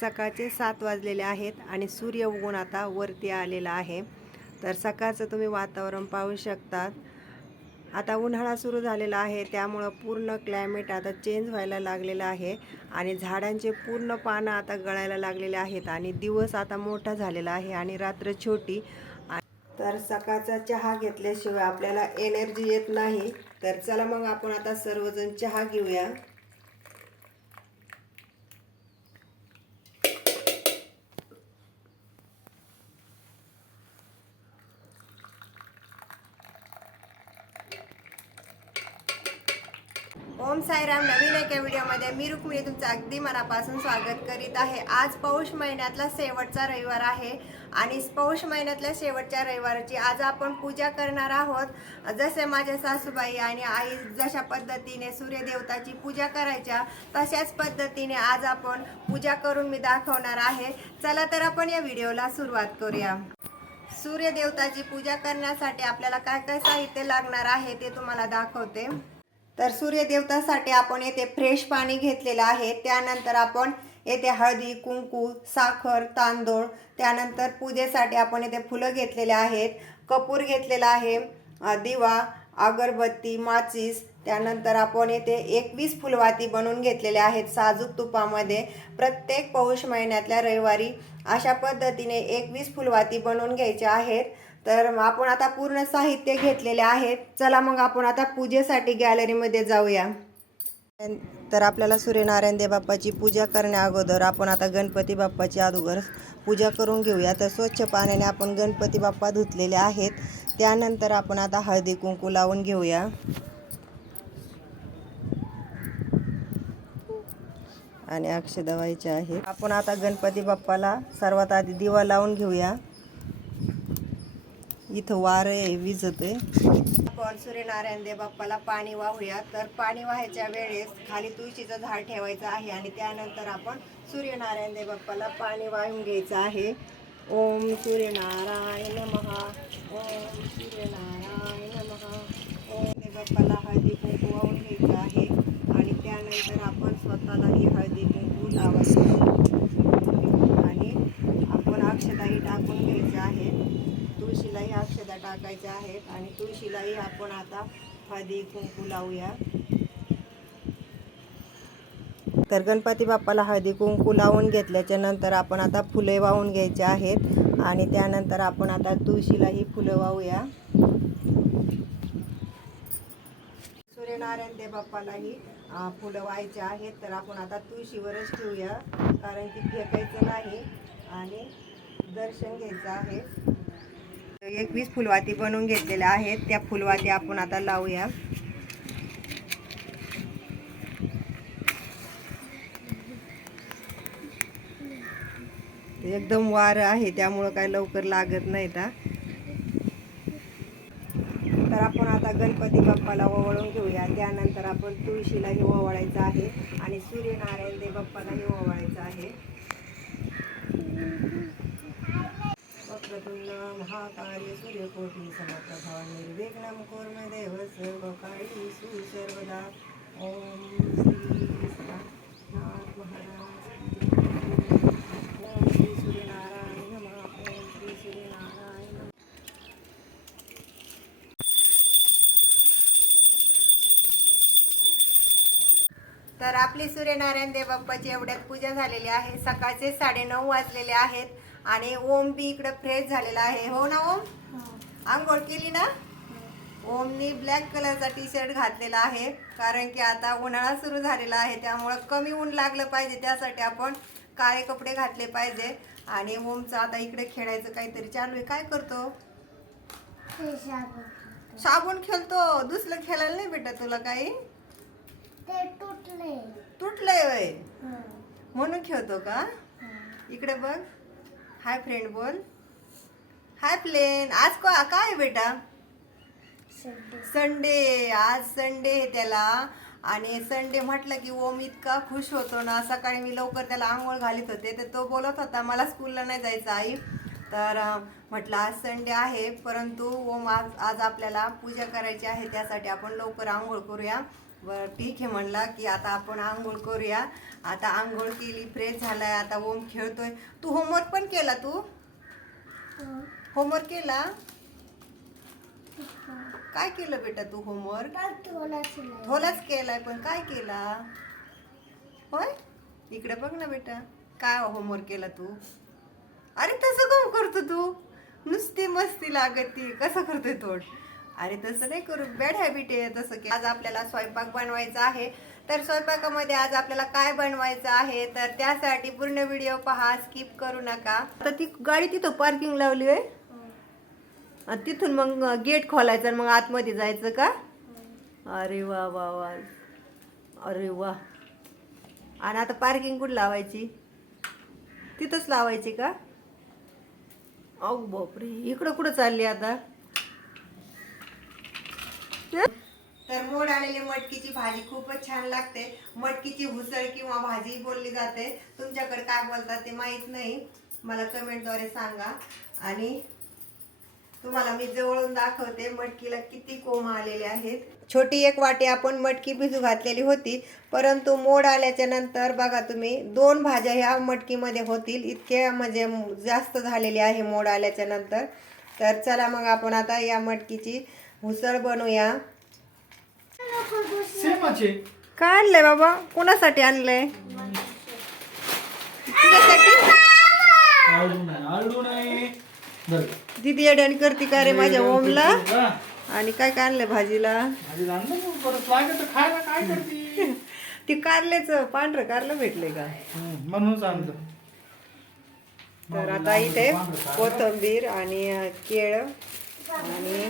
सकाळचे सात वाजलेले आहेत आणि सूर्य उगून आता वरती आलेला आहे. तर सकाळचं तुम्ही वातावरण पाहू शकतात. आता उन्हाळा सुरू झालेला आहे त्यामुळं पूर्ण क्लायमेट आता चेंज व्हायला लागलेलं आहे आणि झाडांचे पूर्ण पानं आता गळायला लागलेले आहेत आणि दिवस आता मोठा झालेला आहे आणि रात्र छोटी तर सकाळचा चहा घेतल्याशिवाय आपल्याला एनर्जी येत नाही. तर चला मग आपण आता सर्वजण चहा घेऊया. ओम साईराम नवीन एका व्हिडिओमध्ये मी रुक्मिणी तुमचं अगदी मनापासून स्वागत करीत आहे. आज पौष महिन्यातला शेवटचा रविवार आहे आणि पौष महिन्यातल्या शेवटच्या रविवाराची आज आपण पूजा करणार आहोत. जसे माझ्या सासूबाई आणि आई जशा पद्धतीने सूर्यदेवताची पूजा करायच्या तशाच पद्धतीने आज आपण पूजा करून मी दाखवणार आहे. चला तर आपण या व्हिडिओला सुरुवात करूया. सूर्यदेवताची पूजा करण्यासाठी आपल्याला काय काय साहित्य लागणार आहे ते तुम्हाला दाखवते. तर सूर्यदेवतासाठी आपण येथे फ्रेश पाणी घेतलेलं आहे. त्यानंतर आपण येथे हळदी कुंकू साखर तांदूळ त्यानंतर पूजेसाठी आपण येथे फुलं घेतलेले आहेत. कपूर घेतलेला आहे दिवा अगरबत्ती माचीस त्यानंतर आपण येथे एकवीस फुलवाती बनवून घेतलेल्या आहेत साजूक तुपामध्ये. प्रत्येक पौष महिन्यातल्या रविवारी अशा पद्धतीने एकवीस फुलवाती बनवून घ्यायच्या आहेत. तर आपण आता पूर्ण साहित्य घेतलेले आहेत. चला मग आपण आता पूजेसाठी गॅलरीमध्ये जाऊया. तर आपल्याला सूर्यनारायण देव बाप्पाची पूजा करण्या अगोदर आपण आता गणपती बाप्पाची अगोदर पूजा करून घेऊया. तर स्वच्छ पाण्याने आपण गणपती बाप्पा धुतलेले आहेत. त्यानंतर आपण आता हळदी कुंकू लावून घेऊया. आणि अक्षदा आहे आपण आता गणपती बाप्पाला सर्वात आधी दिवा लावून घेऊया. इथं वार आहे विजत आहे. आपण सूर्यनारायण देबाप्पाला पाणी वाहूया. तर पाणी वाहायच्या वेळेस खाली तुळशीचं झाड ठेवायचं आहे आणि त्यानंतर आपण सूर्यनारायण देबाप्पाला पाणी वाहून घ्यायचं आहे. ओम सूर्यनारायण महा ओम सूर्यनारायण महा ओम देव बाप्पाला हळदी कुंकू वाहून घ्यायचं आहे. आणि त्यानंतर आपण स्वतःलाही हळदी कुंकू लावायचं आणि आपण अक्षताही टाकून घ्यायचं आहे. टाकायच्या आहेत आणि तुळशीलाही आपण आता हळदी कुंकू लावूया. तर गणपती बाप्पाला हळदी कुंकू लावून घेतल्याच्या नंतर आपण आता फुले वाहून घ्यायचे आहेत आणि त्यानंतर आपण आता तुळशीलाही फुलं वाहूया. सूर्यनारायण देव बाप्पालाही फुलं व्हायचे आहेत. तर आपण आता तुळशीवरच ठेवूया कारण की फेकायचं नाही आणि दर्शन घ्यायचं आहे. एकवीस फुलवाती बनवून घेतलेल्या आहेत. त्या फुलवाती आपण आता लावूया. एकदम वार आहे त्यामुळं काय लवकर लागत नाही तर आपण आता गणपती बाप्पाला ओवाळून घेऊया. त्यानंतर आपण तुळशीलाही ओवाळायचं आहे आणि सूर्यनारायण देव बाप्पालाही ओवाळायचं आहे. वक्रतुंड महाकार्य सूर्यकोटी समप्रभा निर्विघ्नं कुर्म देव सर्वकाळी सुसर्वदा ओम श्री नाथ महाराज ओम श्री सूर्यनारायण नमः ओम श्री सूर्यनारायण तर आपली सूर्यनारायण देव बाप्पाची एवढ्यात पूजा झालेली आहे. सकाळचे साडेनऊ वाजलेले आहेत. आणि ओम बी इकडे फ्रेश झालेला आहे. हो ना ओम? आंघोळ केली ना? ओमनी ब्लॅक कलरचा टी शर्ट घातलेला आहे. कारण की आता उन्हाळा सुरू झालेला आहे त्यामुळं कमी ऊन लागलं पाहिजे. त्यासाठी आपण काळे कपडे घातले पाहिजे. आणि ओमचं आता इकडे खेळायचं काहीतरी चालू आहे. काय करतो? साबून खेळतो. दुसरं खेळायला नाही भेटत तुला काही? तुटले तुटलंय. वय म्हणून खेळतो का? इकडे बघ. हाय फ्रेंड बोल. हाय प्लेन. आज का काय आहे बेटा? संडे आज संडे आहे त्याला. आणि संडे म्हटलं की ओम इतका खुश होतो ना. सकाळी मी लवकर त्याला आंघोळ घालीत होते. तर तो बोलत होता मला स्कूलला नाही जायचं आई. तर म्हटलं आज संडे आहे. परंतु ओम आज आज आपल्याला पूजा करायची आहे. त्यासाठी आपण लवकर आंघोळ करूया. बरं ठीक आहे म्हणला की आता आपण आंघोळ करूया. आता आंघोळ केली फ्रेश झालाय आता ओम खेळतोय. तू होमवर्क पण केला तू? होमवर्क केला? काय केलं बेटा तू होमवर्क थोलाच केलाय पण काय केला? होय? इकडे बघ ना बेटा काय होमवर्क केला तू? अरे तसं कम करतो तू? नुसती मस्ती लागती. कसं करतोय तोड? अरे तसं नाही करू. बॅड हॅबिट आहे तसं की आज आपल्याला स्वयंपाक बनवायचा आहे. तर स्वयंपाकामध्ये आज आपल्याला काय बनवायचं आहे? तर त्यासाठी पूर्ण व्हिडिओ पहा. स्किप करू नका. आता ती गाडी तिथं पार्किंग लावली आहे आणि तिथून मग गेट खोलायचं मग आतमध्ये जायचं का? अरे वा वा वा. अरे वा. आणि आता पार्किंग कुठं लावायची? तिथंच लावायची का? अहो बापरे. इकडं कुठं चालली आता? तर मोड आलेली मटकीची भाजी खूपच छान लागते. मटकीची हुसळ किंवा भाजी बोलली जाते. तुमच्याकडे काय बोलतात ते माहीत नाही. मला कमेंटद्वारे सांगा. आणि तुम्हाला मी जवळून दाखवते मटकीला किती कोंब आलेले आहेत. छोटी एक वाटी आपण मटकी भिजू घातलेली होती. परंतु मोड आल्याच्यानंतर बघा तुम्ही दोन भाज्या ह्या मटकीमध्ये होतील. इतके म्हणजे जास्त झालेले आहे मोड आल्याच्यानंतर. तर चला मग आपण आता या मटकीची उसळ बनवूया. सेमच आहे काय आणलंय बाबा? कोणासाठी आणलंय? आळू नाही आळू नाही. बरं. दिदी अड्याने करते का रे माझ्या ओमला. आणि काय काय आणलंय भाजीला? आणलं मग परत लागत खायला काय करते? ती कारल्याच पांढरं कारलं भेटले का? हम्म, म्हणूनच आणलं. तर आता इथे कोथंबीर आणि केळ आणि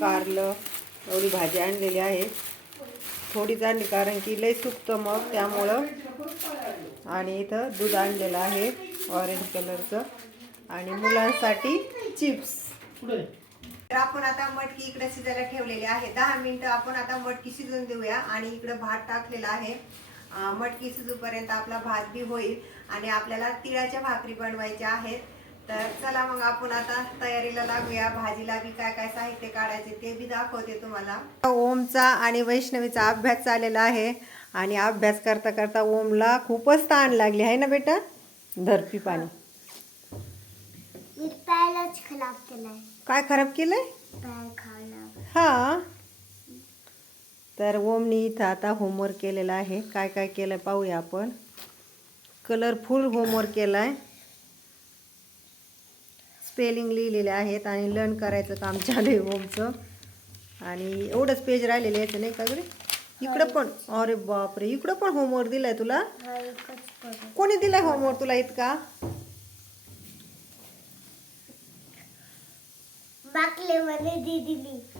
कारलं एवढी भाजी आणलेली आहे. थोडीच आणली कारण की लय सुकतं मग त्यामुळं. आणि इथं दूध आणलेलं आहे ऑरेंज कलरचं आणि मुलांसाठी चिप्स पुढे. तर आपण आता मटकी इकडे शिजायला ठेवलेली आहे. दहा मिनिटं आपण आता मटकी शिजून देऊया. आणि इकडे भात टाकलेला आहे. मटकी शिजूपर्यंत आपला भात बी होईल. आणि आपल्याला तिळाच्या भाकरी बनवायच्या आहेत. तर चला मग आपण आता तयारीला लागूया. भाजीला बी काय काय साहित्य काढायचे ते बी दाखवते तुम्हाला. ओमचा आणि वैष्णवीचा अभ्यास चाललेला आहे. आणि अभ्यास करता करता ओमला खूपच ताण लागली. आहे ना बेटा? धरती पाणी. केलाय. काय खराब केलंय? हा. तर ओमनी इथं आता होमवर्क केलेला आहे. काय काय केलं पाहूया आपण. कलरफुल होमवर्क केला आहे स्पेलिंग लिहिलेले आहेत आणि लर्न करायचं काम चालू आहे ओमचं आणि एवढंच पेज राहिलेलं याचं नाही का गरे इकडं पण अरे बापरे इकडं पण होमवर्क दिलाय तुला? कोणी दिलाय होमवर्क तुला इतका?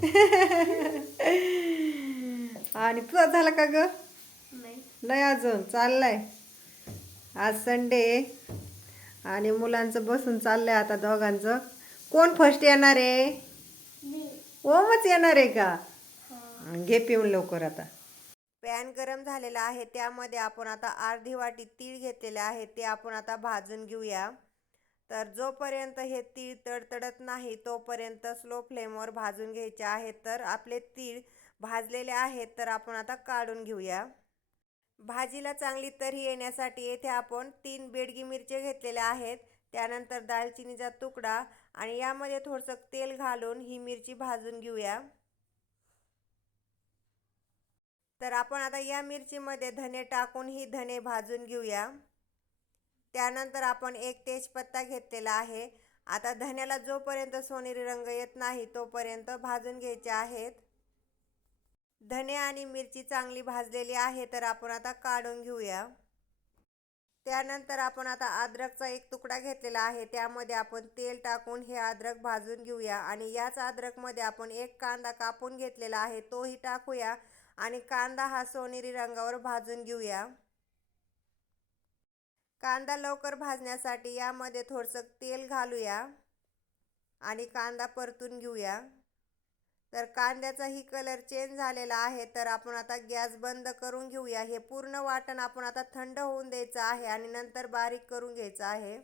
आणि तुझा झाला का ग? नाही. नाही अजून चाललाय. आज संडे आणि मुलांचं बसून चाललंय आता दोघांचं. कोण फर्स्ट येणार आहे? ओमच येणार आहे का? घे पिऊन लवकर आता. पॅन गरम झालेला आहे त्यामध्ये आपण आता अर्धी वाटी तीळ घेतलेले आहे ते आपण आता भाजून घेऊया. तर जोपर्यंत हे तीळ तडतडत नाही तोपर्यंत स्लो फ्लेमवर भाजून घ्यायचे आहेत तर आपले तीळ भाजलेले आहेत तर आपण आता काढून घेऊया. भाजीला चांगली तरी येण्यासाठी येथे आपण तीन बेडगी मिरच्या घेतलेल्या आहेत. त्यानंतर दालचिनीचा तुकडा आणि यामध्ये थोडंसं तेल घालून ही मिरची भाजून घेऊया. तर आपण आता या मिरचीमध्ये धने टाकून ही धने भाजून घेऊया. त्यानंतर आपण एक तेजपत्ता घेतलेला आहे. आता धन्याला जोपर्यंत सोनेरी रंग येत नाही तोपर्यंत भाजून घ्यायचे आहेत. धने आणि मिरची चांगली भाजलेली आहे तर आपण आता काढून घेऊया. त्यानंतर आपण आता अद्रकचा एक तुकडा घेतलेला आहे. त्यामध्ये आपण तेल टाकून हे अद्रक भाजून घेऊया आणि याच अद्रकमध्ये आपण एक कांदा कापून घेतलेला आहे तोही टाकूया आणि कांदा हा सोनेरी रंगावर भाजून घेऊया. कांदा लवकर भाजण्यासाठी यामध्ये थोडंसं तेल घालूया आणि कांदा परतून घेऊया. तर कांद्याचाही कलर चेंज झालेला आहे. तर आपण आता गॅस बंद करून घेऊया. हे पूर्ण वाटण आपण आता थंड होऊन द्यायचं आहे आणि नंतर बारीक करून घ्यायचं आहे.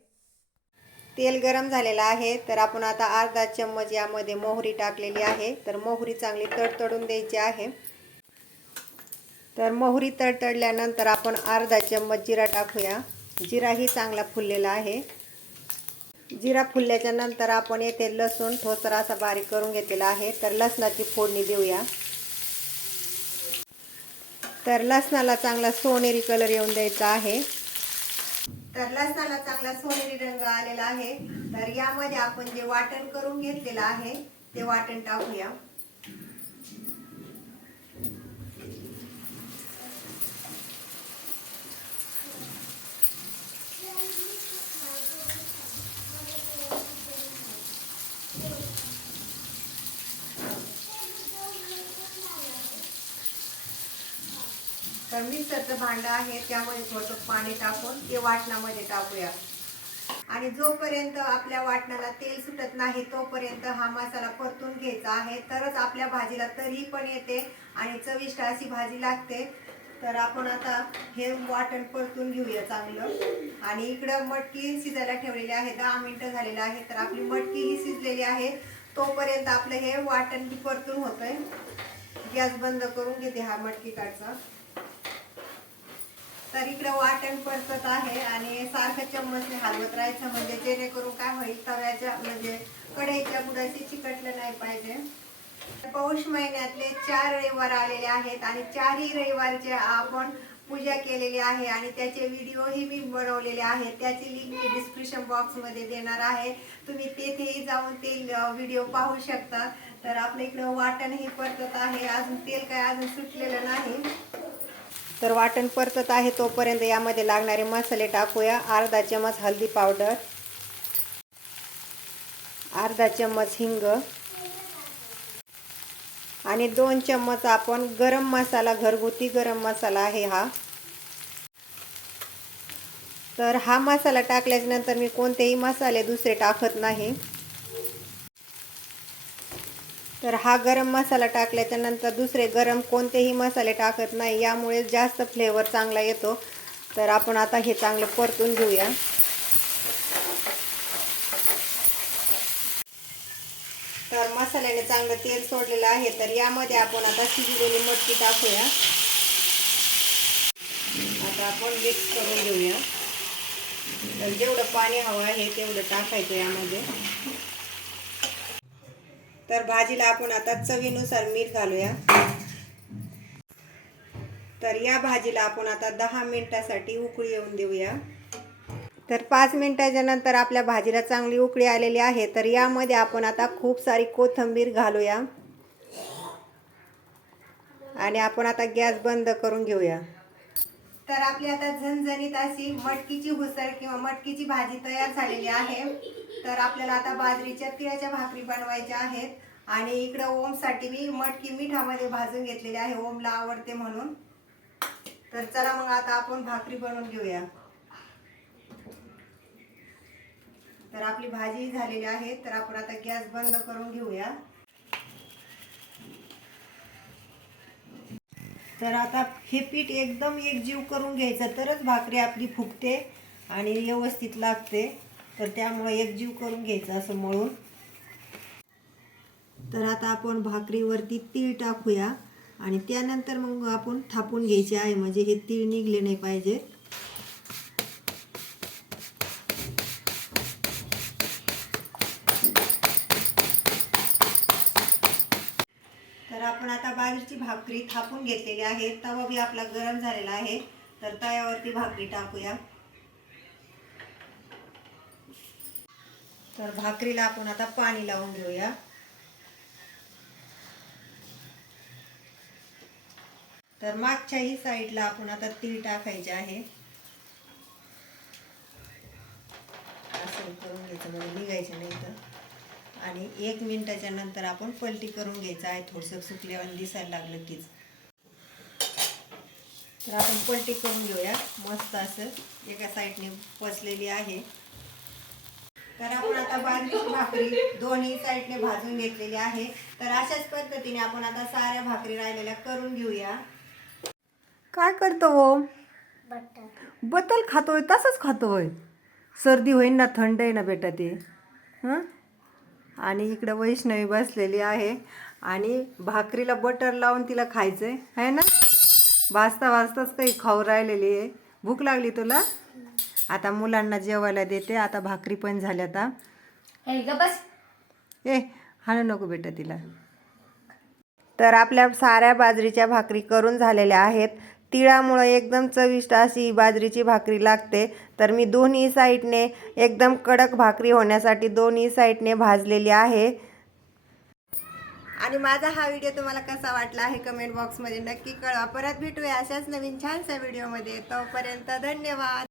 तेल गरम झालेलं आहे. तर आपण आता अर्धा चम्मच यामध्ये मोहरी टाकलेली आहे. तर मोहरी चांगली तडतडून द्यायची आहे. तर मोहरी तडतडल्यानंतर आपण अर्धा चम्मच जिरा टाकूया. जिराही चांगला फुललेला आहे. जिरा फुलल्याच्या नंतर आपण येथे लसूण ठोसरा असा बारीक करून घेतलेला आहे. तर लसणाची फोडणी देऊया. तर लसणाला चांगला सोनेरी कलर येऊन द्यायचा आहे. तर लसणाला चांगला सोनेरी रंग आलेला आहे. तर यामध्ये आपण जे वाटण करून घेतलेलं आहे ते वाटण टाकूया. तर मिक्सरचं भांडं आहे त्यामध्ये थोडंसं पाणी टाकून ते वाटणामध्ये टाकूया. आणि जोपर्यंत आपल्या वाटणाला तेल सुटत नाही तोपर्यंत हा मसाला परतून घ्यायचा आहे. तरच आपल्या भाजीला तरी पण येते आणि चविष्ट अशी भाजी लागते. तर आपण आता हे वाटण परतून घेऊया चांगलं. आणि इकडं मटकी शिजायला ठेवलेली आहे दहा मिनटं झालेलं आहे तर आपली मटकी ही शिजलेली आहे. तोपर्यंत आपलं हे वाटण परतून होतंय. गॅस बंद करून घेते हा मटकी काढचा तर इकडे वाटण परतत आहे आणि सारखं चम्मचने हलवत राहायचं म्हणजे जेणेकरून काय होईल तव्याच्या म्हणजे कढईच्या बुडाशी चिकटलं नाही पाहिजे. पौष महिन्यातले चार रविवार आलेले आहेत आणि चारही रविवारचे आपण पूजा केलेली आहे आणि त्याचे व्हिडिओही मी बनवलेले आहेत. त्याची लिंक मी डिस्क्रिप्शन बॉक्समध्ये देणार आहे. तुम्ही तेथेही जाऊन ते व्हिडिओ पाहू शकता. तर आपल्या इकडं वाटणही परतत आहे. अजून तेल काय अजून सुटलेलं नाही. तर वाटण परतत आहे तोपर्यंत यामध्ये लागणारे मसाले टाकूया. अर्धा चमच हल्दी पावडर. अर्धा चम्मच हिंग. आणि दोन चम्मच आपण गरम मसाला घरगुती गरम मसाला आहे हा. तर हा मसाला टाकल्याच्यानंतर मी कोणतेही मसाले दुसरे टाकत नाही. तर हा गरम मसाला टाकल्याच्या नंतर दुसरे गरम कोणतेही मसाले टाकत नाही यामुळे जास्त फ्लेवर चांगला येतो. तर आपण आता हे चांगलं परतून घेऊया. तर मसाल्याने चांगलं तेल सोडलेलं आहे तर यामध्ये आपण आता शिजलेली मटकी टाकूया. आता आपण मिक्स करून घेऊया. तर जेवढं पाणी हवं आहे तेवढं टाकायचं यामध्ये. तर भाजीला आपण आता चवीनुसार मीठ घालूया. तर या भाजीला आपण आता दहा मिनटासाठी उकळी येऊन देऊया. तर पाच मिनटाच्या नंतर आपल्या भाजीला चांगली उकळी आलेली आहे तर यामध्ये आपण आता खूप सारी कोथिंबीर घालूया. आणि आपण आता गॅस बंद करून घेऊया. तर आपली आता झणझणीत अशी मटकीची हुसळ किंवा मटकीची भाजी तयार झालेली आहे. तर आपल्याला आता बाजरीच्या तिळाच्या भाकरी बनवायच्या आहेत. आणि इकडं ओमसाठी मी मटकी मिठामध्ये भाजून घेतलेली आहे. ओमला आवडते म्हणून. तर चला मग आता आपण भाकरी बनवून घेऊया. तर आपली भाजी झालेली आहे. तर आपण आता गॅस बंद करून घेऊया. तर आता हे पीठ एकदम एकजीव करून घ्यायचं तरच भाकरी आपली फुगते आणि व्यवस्थित लागते. तर त्यामुळे एकजीव करून घ्यायचं असं मळून. तर आता आपण भाकरीवरती तीळ टाकूया आणि त्यानंतर मग आपण थापून घ्यायचे आहे म्हणजे हे तीळ निघले नाही पाहिजे तर आपण आता बाजरीची भाकरी थापून घेतलेली आहे. तवा बी आपला गरम झालेला आहे. तर तव्यावरती भाकरी टाकूया. तर भाकरीला आपण आता पाणी लावून घेऊया. तर मागच्याही साईडला आपण आता तीळ टाकायचे आहे. असं करून घ्यायचं म्हणजे निघायचं नाही तर. आणि एक मिनिटाच्या नंतर आपण पलटी करून घ्यायचं. आहे थोडंसं सुकल्यावर दिसायला लागलं कीच तर आपण पलटी करून घेऊया. मस्त असं एका साईडने पचलेली आहे. तर आपण आता बाजरीची भाकरी दोन्ही साईडने भाजून घेतलेली आहे. तर अशाच पद्धतीने आपण आता साऱ्या भाकरी राहिलेल्या करून घेऊया. काय करतो हो? बतल खातोय तसंच खातोय. सर्दी होईन ना थंड आहे ना बेटा ते. हां? आणि इकडं वैष्णवी बसलेली आहे. आणि भाकरीला बटर लावून तिला खायचंय. आहे ना? वाचता वाचताच काही खाऊ राहिलेली आहे. भूक लागली तुला? आता मुलांना जेवायला देते. आता भाकरी पण झाल्या आता. हे बस. ए हाणू नको बेटा तिला. तर आपल्या साऱ्या बाजरीच्या भाकरी करून झालेल्या आहेत. तिळामुळं एकदम चविष्ट अशी बाजरीची भाकरी लागते. तर मी दोन्ही साईडने एकदम कडक भाकरी होण्यासाठी दोन्ही साईडने भाजलेली आहे. आणि माझा हा व्हिडिओ तुम्हाला कसा वाटला आहे कमेंट बॉक्समध्ये नक्की कळवा. परत भेटूया अशाच नवीन छानशा व्हिडिओमध्ये. तोपर्यंत धन्यवाद.